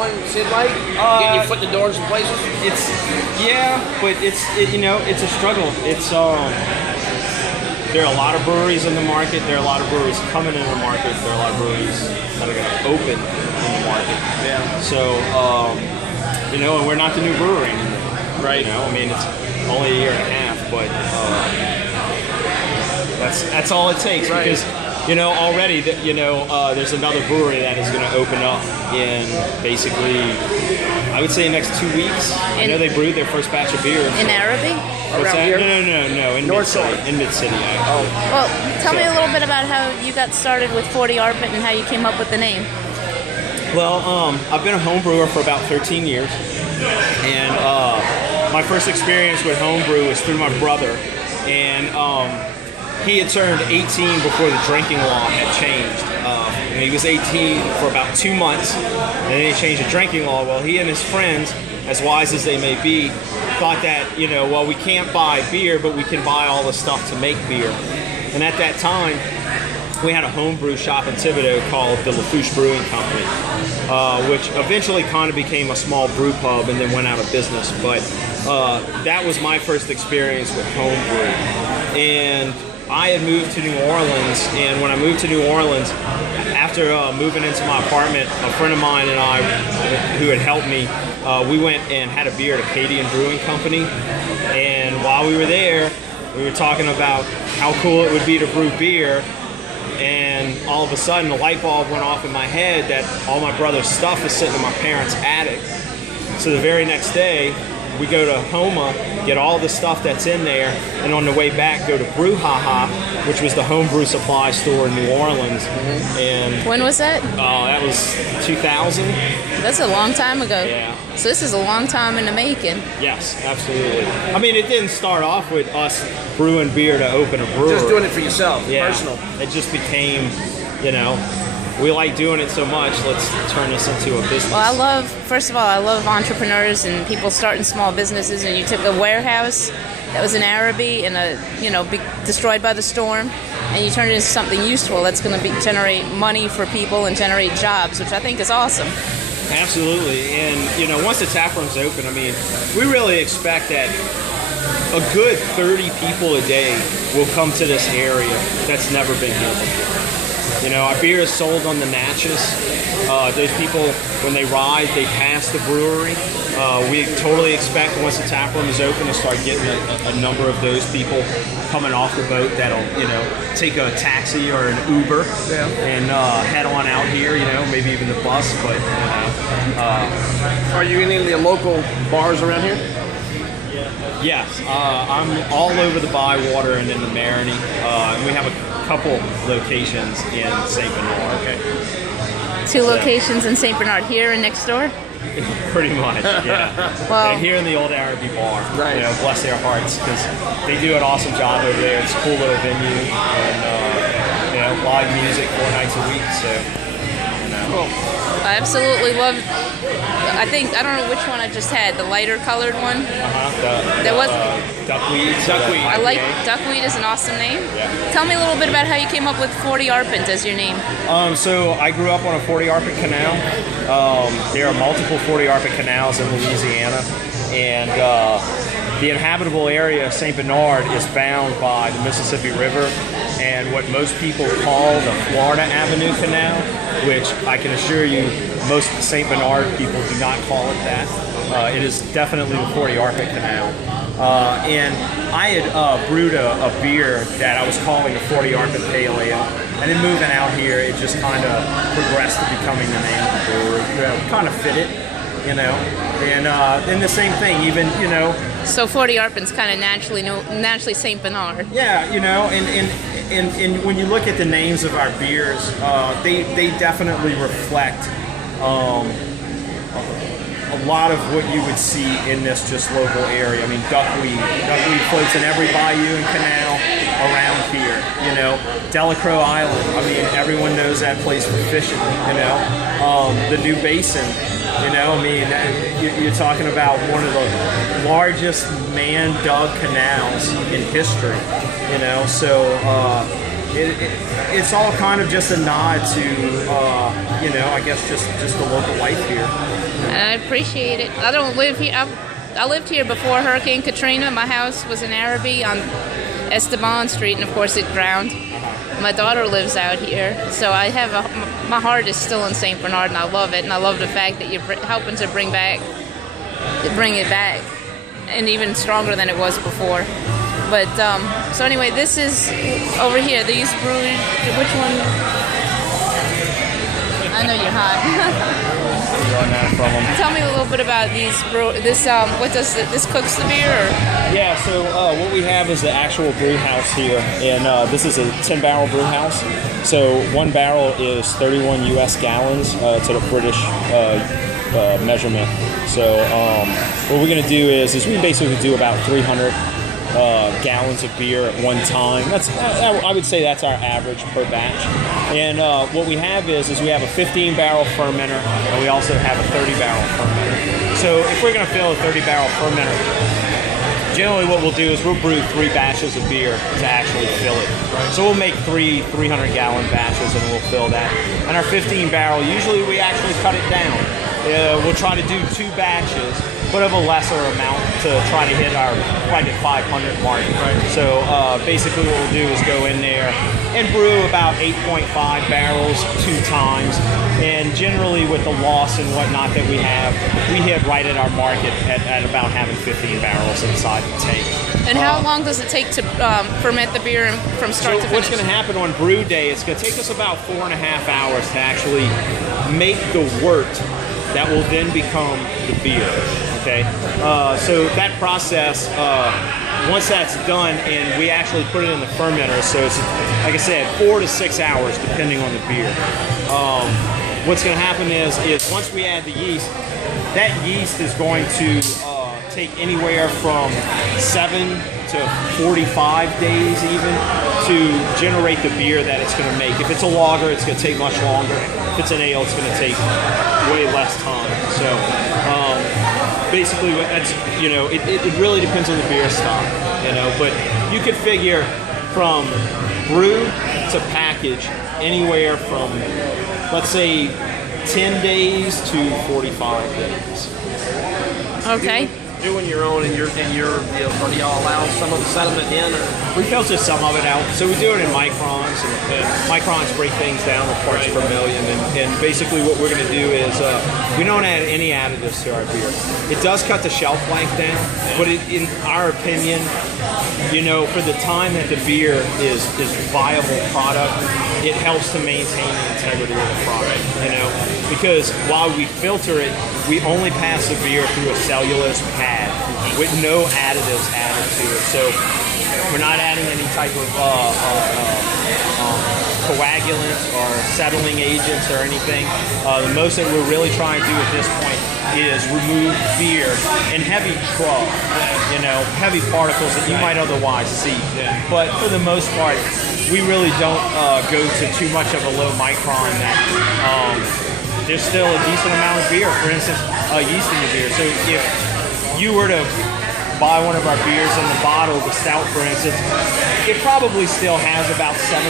going seem like? Getting your foot in the door in some places? But it's a struggle. There are a lot of breweries in the market. There are a lot of breweries coming in the market. There are a lot of breweries that are going to open in the market. Yeah. So, and we're not the new brewery anymore. Right. It's only a year and a half, but that's all it takes. Right. Because, already, there's another brewery that is going to open up in basically, I would say, next 2 weeks. I know they brewed their first batch of beer. In Arabi? What's that? Here? No. In Mid-City. In Mid-City. Well, tell me a little bit about how you got started with 40 Arpent and how you came up with the name. Well, I've been a home brewer for about 13 years. And my first experience with homebrew was through my brother. And he had turned 18 before the drinking law had changed. And he was 18 for about 2 months. And then they changed the drinking law. Well, he and his friends, as wise as they may be, thought that, we can't buy beer, but we can buy all the stuff to make beer. And at that time, we had a homebrew shop in Thibodeau called the Lafouche Brewing Company, which eventually kind of became a small brew pub and then went out of business. But that was my first experience with homebrew. And I had moved to New Orleans, and when I moved to New Orleans, after moving into my apartment, a friend of mine and I, who had helped me, we went and had a beer at Acadian Brewing Company. And while we were there, we were talking about how cool it would be to brew beer. And all of a sudden, the light bulb went off in my head that all my brother's stuff was sitting in my parents' attic. So the very next day, we go to Homa, get all the stuff that's in there, and on the way back, go to Brouhaha, which was the homebrew supply store in New Orleans. And when was that? That was 2000. That's a long time ago. Yeah. So this is a long time in the making. Yes, absolutely. It didn't start off with us brewing beer to open a brewery. Just doing it for yourself, yeah. personal. It just became, we like doing it so much, let's turn this into a business. Well, first of all, I love entrepreneurs and people starting small businesses, and you took a warehouse that was in Arabi and destroyed by the storm, and you turned it into something useful that's going to generate money for people and generate jobs, which I think is awesome. Absolutely. And, once the tap room's open, we really expect that a good 30 people a day will come to this area that's never been here before. Our beer is sold on the Natchez. Those people, when they ride, they pass the brewery. We totally expect once the tap room is open to start getting a number of those people coming off the boat that'll, take a taxi or an Uber and head on out here, maybe even the bus. But, Are you in any of the local bars around here? Yes. I'm all over the Bywater and in the Marigny. And we have a couple locations in St. Bernard. Okay. 2 locations in St. Bernard, here and next door? Pretty much, yeah. Well, here in the old Arabi bar, right. Bless their hearts, because they do an awesome job over there. It's a cool little venue, and live music 4 nights a week. So, Cool. I absolutely love. I don't know which one I just had. The lighter colored one. There was duckweed. I like duckweed is an awesome name. Yeah. Tell me a little bit about how you came up with 40 Arpent as your name. So I grew up on a 40 Arpent canal. There are multiple 40 Arpent canals in Louisiana, and the inhabitable area of St. Bernard is bound by the Mississippi River and what most people call the Florida Avenue Canal, which I can assure you most St. Bernard people do not call it that. It is definitely the 40 Arpent Canal. And I had brewed a beer that I was calling the 40 Arpent Pale Ale. And then moving out here, it just kind of progressed to becoming the name of the brewery. Kind of fit it, And then the same thing, even, So 40 Arpent's kind of naturally St. Bernard. Yeah, and when you look at the names of our beers, they definitely reflect a lot of what you would see in this just local area. Duckweed floats in every bayou and canal around here. Delacroix Island. Everyone knows that place for fishing. The New Basin. You're talking about one of the largest man-dug canals in history. So it's all kind of just a nod to, I guess just the local life here. And I appreciate it. I don't live here. I lived here before Hurricane Katrina. My house was in Arabi on Esteban Street, and of course it drowned. My daughter lives out here, so I have my heart is still in St. Bernard, and I love it. And I love the fact that you're helping to bring it back, and even stronger than it was before. But so anyway, this is over here. These brewery. Which one? I know you're hot. Tell me a little bit about these this what does this cooks the beer? Or? Yeah, so what we have is the actual brew house here, and this is a 10-barrel brew house. So one barrel is 31 U.S. gallons to the British measurement. So what we're going to do is we basically do about 300 gallons of beer at one time. I would say that's our average per batch. And what we have is we have a 15-barrel fermenter, and we also have a 30-barrel fermenter. So if we're going to fill a 30-barrel fermenter, generally what we'll do is we'll brew 3 batches of beer to actually fill it. So we'll make 3 300-gallon batches, and we'll fill that. And our 15-barrel, usually we actually cut it down. We'll try to do 2 batches, but of a lesser amount to try to hit our 500 mark. Right. So basically what we'll do is go in there and brew about 8.5 barrels 2 times. And generally with the loss and whatnot that we have, we hit right at our market at about having 15 barrels inside the tank. And how long does it take to ferment the beer from start to finish? What's going to happen on brew day, it's going to take us about 4.5 hours to actually make the wort that will then become the beer. Okay, so that process, once that's done, and we actually put it in the fermenter, so it's, like I said, 4 to 6 hours depending on the beer. What's going to happen is once we add the yeast, that yeast is going to take anywhere from 7 to 45 days even to generate the beer that it's going to make. If it's a lager, it's going to take much longer. If it's an ale, it's going to take way less time. So basically, that's, it really depends on the beer stock, but you could figure from brew to package anywhere from, let's say, 10 days to 45 days. Okay. Doing your own and your do y'all allow some of the sediment in? Or? We filter some of it out, so we do it in microns, and microns break things down to parts per million, and basically what we're going to do is we don't add any additives to our beer. It does cut the shelf life down, but in our opinion, for the time that the beer is a viable product, it helps to maintain the integrity of the product, because while we filter it, we only pass the beer through a cellulose pad with no additives added to it. So we're not adding any type of coagulants or settling agents or anything. The most that we're really trying to do at this point is remove beer and heavy trub, heavy particles that you might otherwise see. But for the most part, we really don't go to too much of a low micron that there's still a decent amount of beer, for instance, yeast in the beer. So if you were to buy one of our beers in the bottle, the stout, for instance, it probably still has about 7%